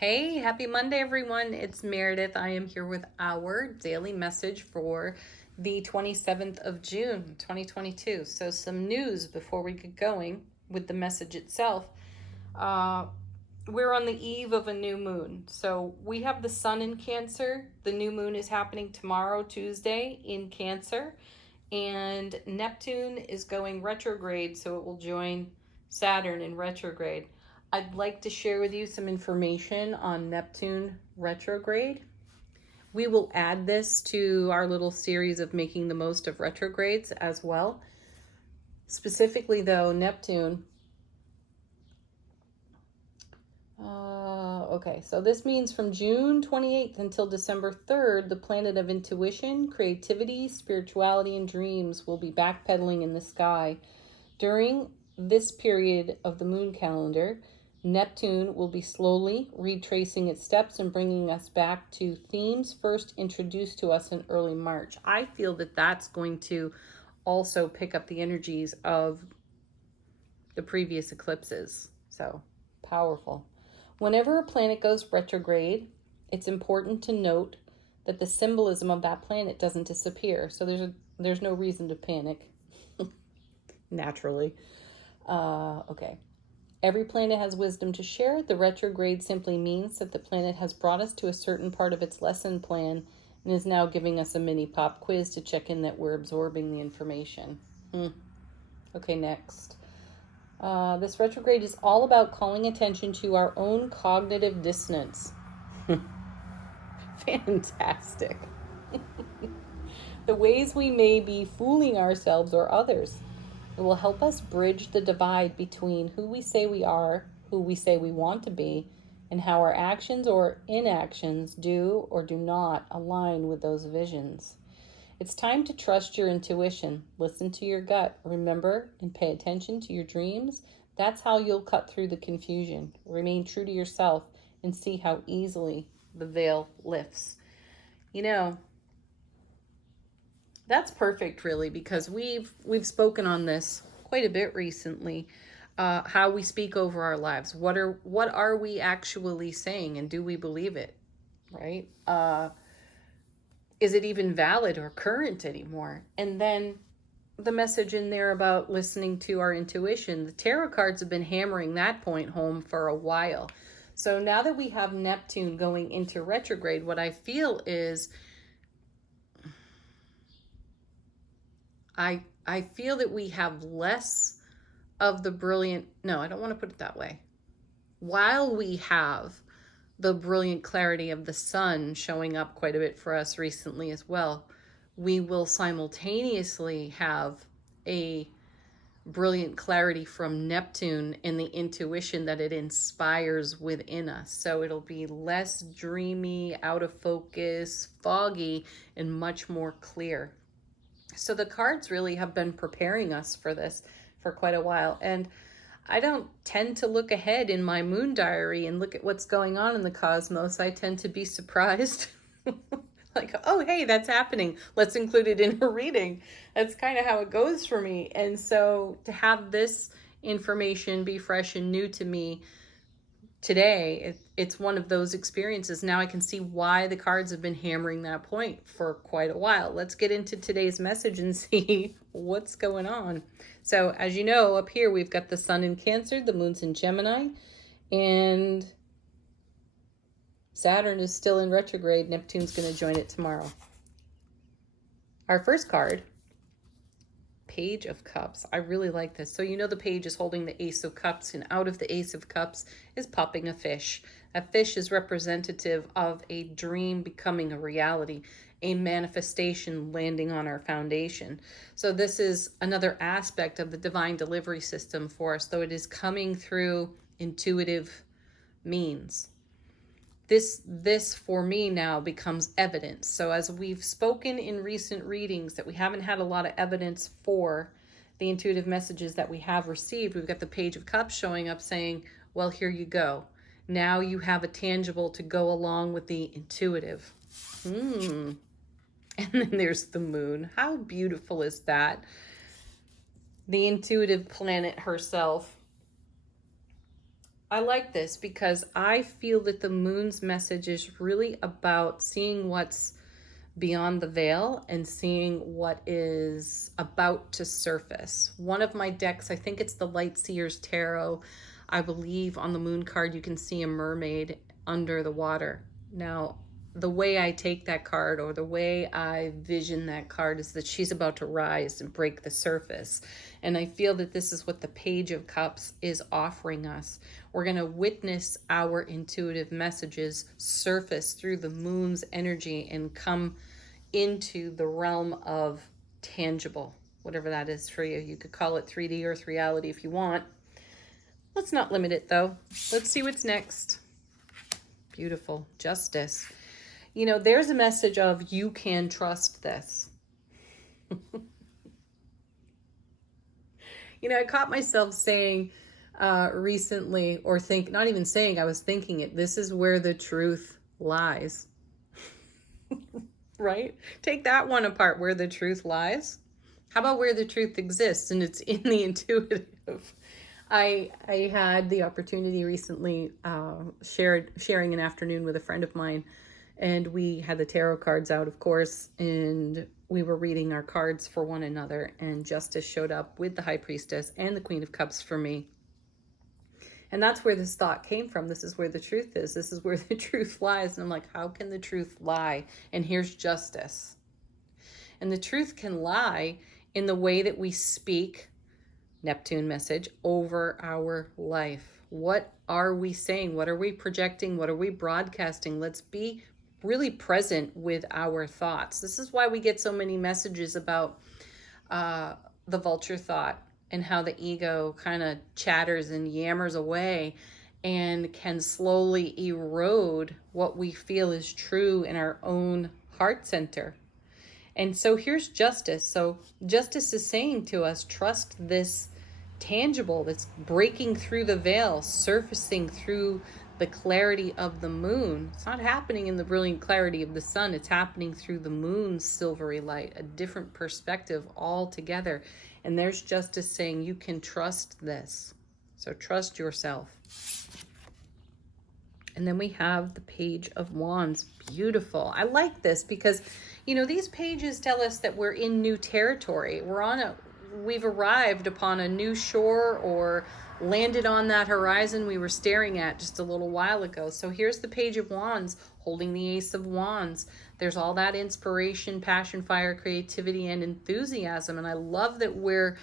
Hey, happy Monday, everyone. It's Meredith. I am here with our daily message for the 27th of June, 2022. So, some news before we get going with the message itself. Uh, we're on the eve of a new moon. So, we have the sun in Cancer. The new moon is happening tomorrow, Tuesday, in Cancer. And Neptune is going retrograde, so it will join Saturn in retrograde. I'd like to share with you some information on Neptune retrograde. We will add this to our little series of making the most of retrogrades as well. Specifically, though, Neptune. Okay, so this means from June 28th until December 3rd, the planet of intuition, creativity, spirituality, and dreams will be backpedaling in the sky. During this period of the moon calendar, Neptune will be slowly retracing its steps and bringing us back to themes first introduced to us in early March. I feel that that's going to also pick up the energies of the previous eclipses. So powerful. Whenever a planet goes retrograde, it's important to note that the symbolism of that planet doesn't disappear. So there's no reason to panic. Naturally. Okay. Every planet has wisdom to share. The retrograde simply means that the planet has brought us to a certain part of its lesson plan and is now giving us a mini pop quiz to check in that we're absorbing the information. Okay, next. This retrograde is all about calling attention to our own cognitive dissonance. Fantastic. The ways we may be fooling ourselves or others. It will help us bridge the divide between who we say we are, who we say we want to be, and how our actions or inactions do or do not align with those visions. It's time to trust your intuition, listen to your gut, remember and pay attention to your dreams. That's how you'll cut through the confusion. Remain true to yourself and see how easily the veil lifts. You know, that's perfect, really, because we've spoken on this quite a bit recently. How we speak over our lives. What are we actually saying, and do we believe it? Right? Is it even valid or current anymore? And then the message in there about listening to our intuition. The tarot cards have been hammering that point home for a while. So now that we have Neptune going into retrograde, what I feel is I feel that we have less of the brilliant, no, I don't want to put it that way. While we have the brilliant clarity of the sun showing up quite a bit for us recently as well, we will simultaneously have a brilliant clarity from Neptune and the intuition that it inspires within us. So it'll be less dreamy, out of focus, foggy, and much more clear. So the cards really have been preparing us for this for quite a while. And I don't tend to look ahead in my moon diary and look at what's going on in the cosmos. I tend to be surprised. Like, oh, hey, that's happening. Let's include it in a reading. That's kind of how it goes for me. And so to have this information be fresh and new to me today, it's one of those experiences. Now I can see why the cards have been hammering that point for quite a while. Let's get into today's message and see what's going on. So as you know, up here we've got the sun in Cancer, the moon's in Gemini, and Saturn is still in retrograde. Neptune's going to join it tomorrow. Our first card, Page of Cups. I really like this. So you know the page is holding the Ace of Cups, and out of the Ace of Cups is popping a fish. A fish is representative of a dream becoming a reality, a manifestation landing on our foundation. So this is another aspect of the divine delivery system for us, though it is coming through intuitive means. This for me now becomes evidence. So as we've spoken in recent readings that we haven't had a lot of evidence for the intuitive messages that we have received, we've got the Page of Cups showing up saying, well, here you go. Now you have a tangible to go along with the intuitive. And then there's the moon. How beautiful is that? The intuitive planet herself I like this because I feel that the moon's message is really about seeing what's beyond the veil and seeing what is about to surface. One of my decks, I think it's the Light Seer's Tarot. I believe on the moon card you can see a mermaid under the water. Now, the way I take that card, or the way I vision that card, is that she's about to rise and break the surface. And I feel that this is what the Page of Cups is offering us. We're going to witness our intuitive messages surface through the moon's energy and come into the realm of tangible, whatever that is for you. You could call it 3D Earth reality if you want. Let's not limit it though. Let's see what's next. Beautiful. Justice. You know, there's a message of you can trust this. You know, I caught myself saying recently, or not even saying, I was thinking it, this is where the truth lies. Right? Take that one apart, where the truth lies. How about where the truth exists and it's in the intuitive? I had the opportunity recently sharing an afternoon with a friend of mine, and we had the tarot cards out, of course, and we were reading our cards for one another, and Justice showed up with the High Priestess and the Queen of Cups for me. And that's where this thought came from. This is where the truth is. This is where the truth lies. And I'm like, how can the truth lie? And here's Justice. And the truth can lie in the way that we speak, Neptune message, over our life. What are we saying? What are we projecting? What are we broadcasting? Let's be really present with our thoughts. This is why we get so many messages about the vulture thought and how the ego kind of chatters and yammers away and can slowly erode what we feel is true in our own heart center. And so here's Justice. So Justice is saying to us, trust this tangible that's breaking through the veil, surfacing through the clarity of the moon. It's not happening in the brilliant clarity of the sun. It's happening through the moon's silvery light, a different perspective altogether. And there's Justice saying you can trust this. So trust yourself. And then we have the Page of Wands. Beautiful. I like this because, you know, these pages tell us that we're in new territory. We've arrived upon a new shore, or landed on that horizon we were staring at just a little while ago. So here's the Page of Wands holding the Ace of Wands. There's all that inspiration, passion, fire, creativity, and enthusiasm. And I love that we're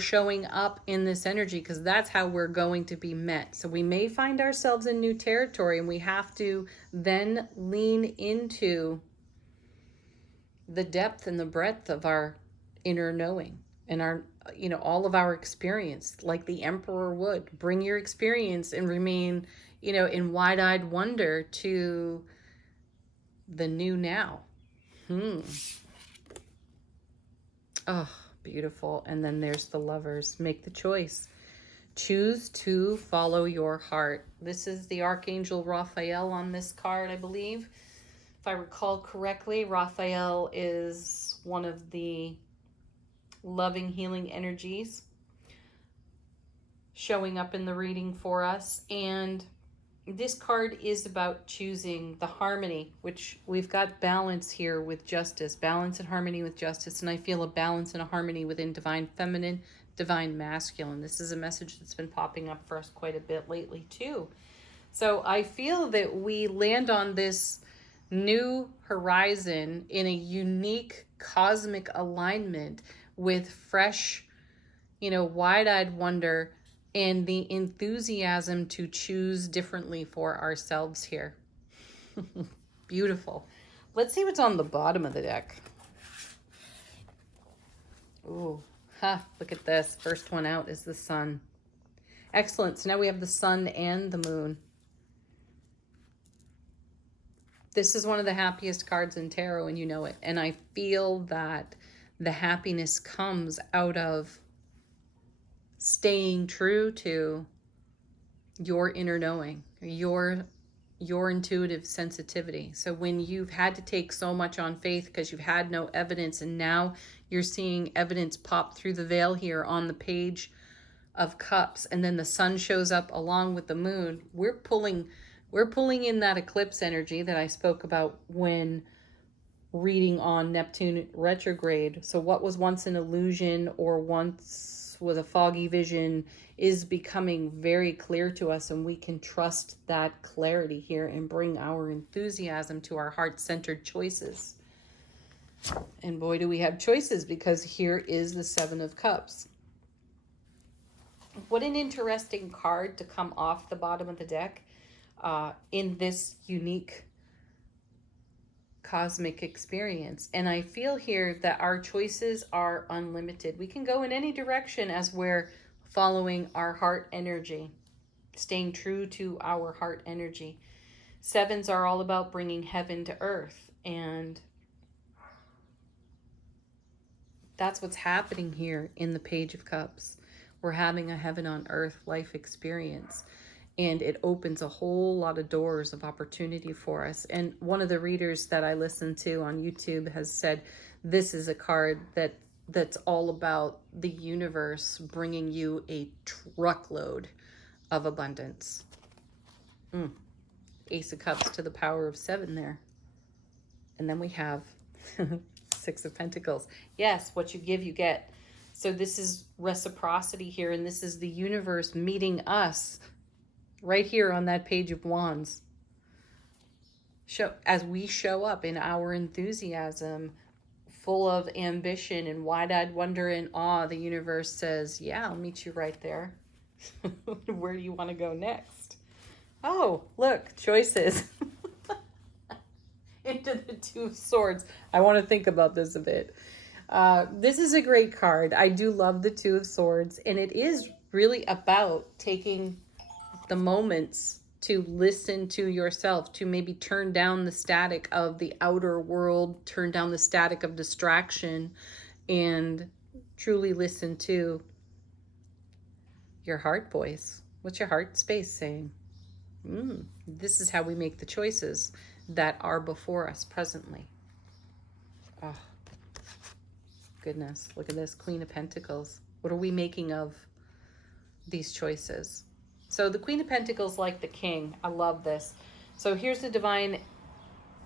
showing up in this energy, because that's how we're going to be met. So we may find ourselves in new territory, and we have to then lean into the depth and the breadth of our inner knowing and our, you know, all of our experience, like the Emperor would. Bring your experience and remain, you know, in wide-eyed wonder to the new now. Oh, beautiful. And then there's the Lovers. Make the choice. Choose to follow your heart. This is the Archangel Raphael on this card, I believe. If I recall correctly, Raphael is one of the loving, healing energies showing up in the reading for us. And this card is about choosing the harmony, which we've got balance here with Justice, balance and harmony with Justice. And I feel a balance and a harmony within Divine Feminine, Divine Masculine. This is a message that's been popping up for us quite a bit lately too. So I feel that we land on this new horizon in a unique cosmic alignment with fresh, you know, wide-eyed wonder and the enthusiasm to choose differently for ourselves here. Beautiful. Let's see what's on the bottom of the deck. Ooh, look at this. First one out is the Sun. Excellent. So now we have the Sun and the Moon. This is one of the happiest cards in tarot, and you know it. And I feel that the happiness comes out of staying true to your inner knowing, your intuitive sensitivity. So when you've had to take so much on faith because you've had no evidence, and now you're seeing evidence pop through the veil here on the Page of Cups, and then the sun shows up along with the moon, we're pulling in that eclipse energy that I spoke about when reading on Neptune retrograde. So what was once an illusion or once was a foggy vision is becoming very clear to us, and we can trust that clarity here and bring our enthusiasm to our heart-centered choices. And boy, do we have choices, because here is the Seven of Cups. What an interesting card to come off the bottom of the deck in this unique cosmic experience. And I feel here that our choices are unlimited. We can go in any direction as we're following our heart energy, staying true to our heart energy. Sevens are all about bringing heaven to earth, and that's what's happening here in the Page of Cups. We're having a heaven on earth life experience, and it opens a whole lot of doors of opportunity for us. And one of the readers that I listened to on YouTube has said this is a card that's all about the universe bringing you a truckload of abundance. Ace of Cups to the power of 7 there. And then we have Six of Pentacles. Yes, what you give, you get. So this is reciprocity here, and this is the universe meeting us right here on that Page of Wands. As we show up in our enthusiasm, full of ambition and wide-eyed wonder and awe, the universe says, yeah, I'll meet you right there. Where do you want to go next? Oh, look, choices. Into the Two of Swords. I want to think about this a bit. This is a great card. I do love the Two of Swords, and it is really about taking the moments to listen to yourself, to maybe turn down the static of the outer world, turn down the static of distraction, and truly listen to your heart voice. What's your heart space saying? This is how we make the choices that are before us presently. Oh, goodness. Look at this, Queen of Pentacles. What are we making of these choices? So the Queen of Pentacles, like the King, I love this. So here's the divine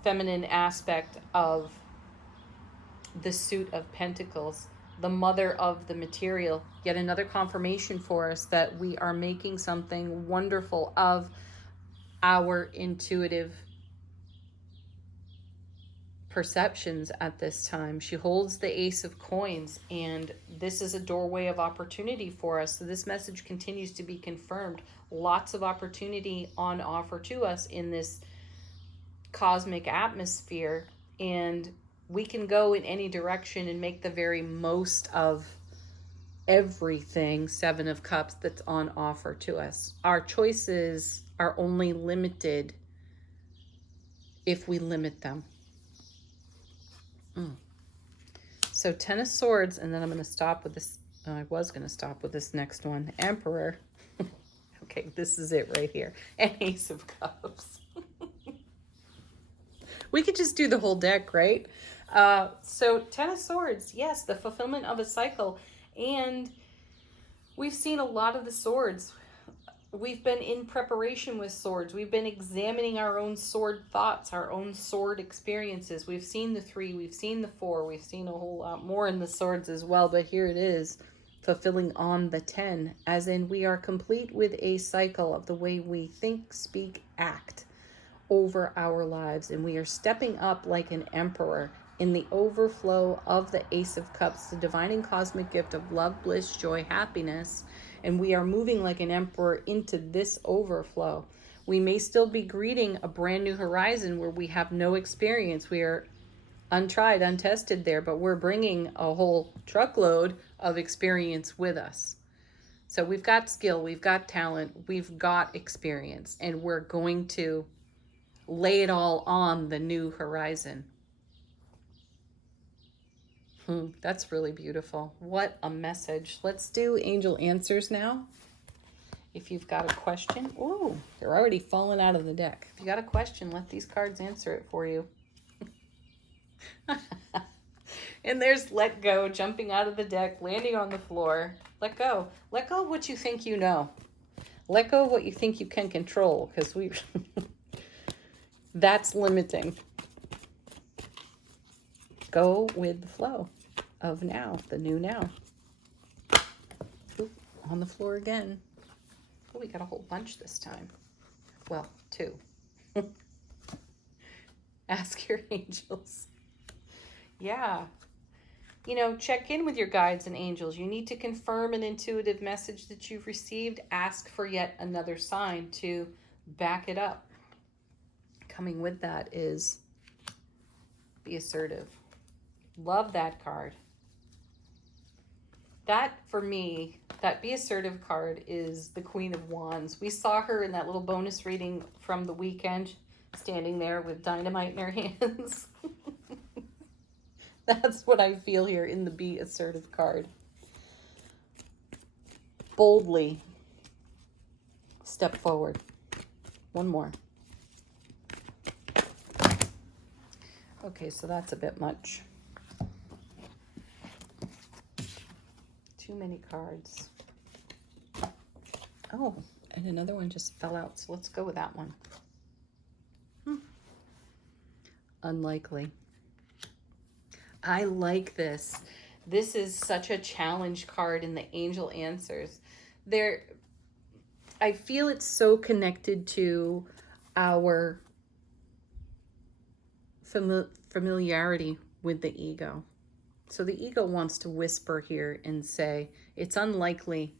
feminine aspect of the suit of Pentacles, the mother of the material. Yet another confirmation for us that we are making something wonderful of our intuitive perceptions at this time. She holds the Ace of Coins, and this is a doorway of opportunity for us. So this message continues to be confirmed. Lots of opportunity on offer to us in this cosmic atmosphere, and we can go in any direction and make the very most of everything, Seven of Cups, that's on offer to us. Our choices are only limited if we limit them. So Ten of Swords, and then I'm going to stop with this. I was going to stop with this next one. Emperor. Okay, this is it right here. And Ace of Cups. We could just do the whole deck, right? So Ten of Swords, yes, the fulfillment of a cycle. And we've seen a lot of the swords. We've been in preparation with swords. We've been examining our own sword thoughts, our own sword experiences. We've seen the 3, we've seen the 4, we've seen a whole lot more in the swords as well. But here it is, fulfilling on the 10, as in we are complete with a cycle of the way we think, speak, act over our lives. And we are stepping up like an emperor in the overflow of the Ace of Cups, the divine and cosmic gift of love, bliss, joy, happiness. And we are moving like an emperor into this overflow. We may still be greeting a brand new horizon where we have no experience. We are untried, untested there, but we're bringing a whole truckload of experience with us. So we've got skill, we've got talent, we've got experience, and we're going to lay it all on the new horizon. That's really beautiful. What a message. Let's do angel answers now. If you've got a question, ooh, they're already falling out of the deck. If you got a question, let these cards answer it for you. And there's let go, jumping out of the deck, landing on the floor. Let go. Let go of what you think you know. Let go of what you think you can control, because that's limiting. Go with the flow of now, the new now. Oop, on the floor again. Oh, we got a whole bunch this time. Well, 2. Ask your angels. Yeah. You know, check in with your guides and angels. You need to confirm an intuitive message that you've received. Ask for yet another sign to back it up. Coming with that is be assertive. Love that card. That, for me, that be assertive card is the Queen of Wands. We saw her in that little bonus reading from the weekend, standing there with dynamite in her hands. That's what I feel here in the be assertive card. Boldly step forward. One more. Okay, so that's a bit much. Too many cards. Oh, and another one just fell out, so let's go with that one. Unlikely. I like this. This is such a challenge card in the angel answers. I feel it's so connected to our familiarity with the ego. So the ego wants to whisper here and say, it's unlikely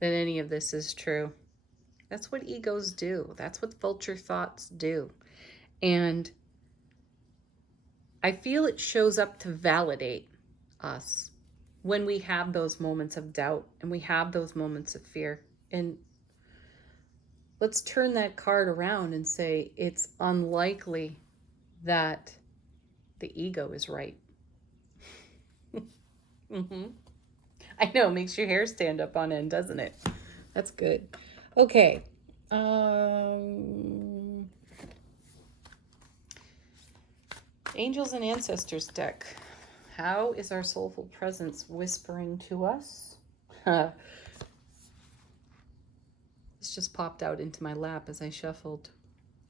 that any of this is true. That's what egos do. That's what vulture thoughts do. And I feel it shows up to validate us when we have those moments of doubt and we have those moments of fear. And let's turn that card around and say, it's unlikely that the ego is right. I know, makes your hair stand up on end, doesn't it? That's good. Okay. Angels and Ancestors deck. How is our soulful presence whispering to us? This just popped out into my lap as I shuffled.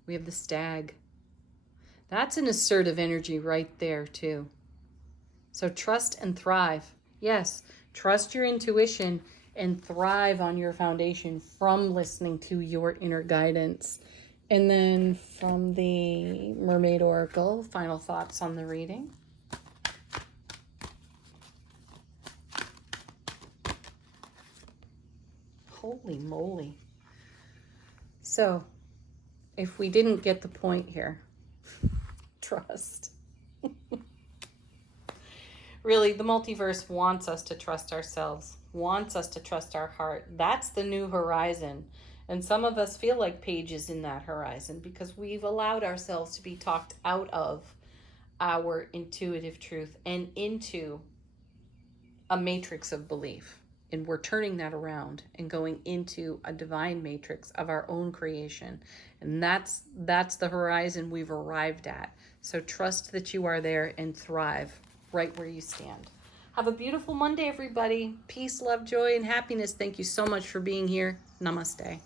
We have the Stag. That's an assertive energy right there too. So trust and thrive. Yes, trust your intuition and thrive on your foundation from listening to your inner guidance. And then from the Mermaid Oracle, final thoughts on the reading. Holy moly. So, if we didn't get the point here, trust. Really, the multiverse wants us to trust ourselves, wants us to trust our heart. That's the new horizon. And some of us feel like pages in that horizon because we've allowed ourselves to be talked out of our intuitive truth and into a matrix of belief. And we're turning that around and going into a divine matrix of our own creation. And that's the horizon we've arrived at. So trust that you are there and thrive right where you stand. Have a beautiful Monday, everybody. Peace, love, joy, and happiness. Thank you so much for being here. Namaste.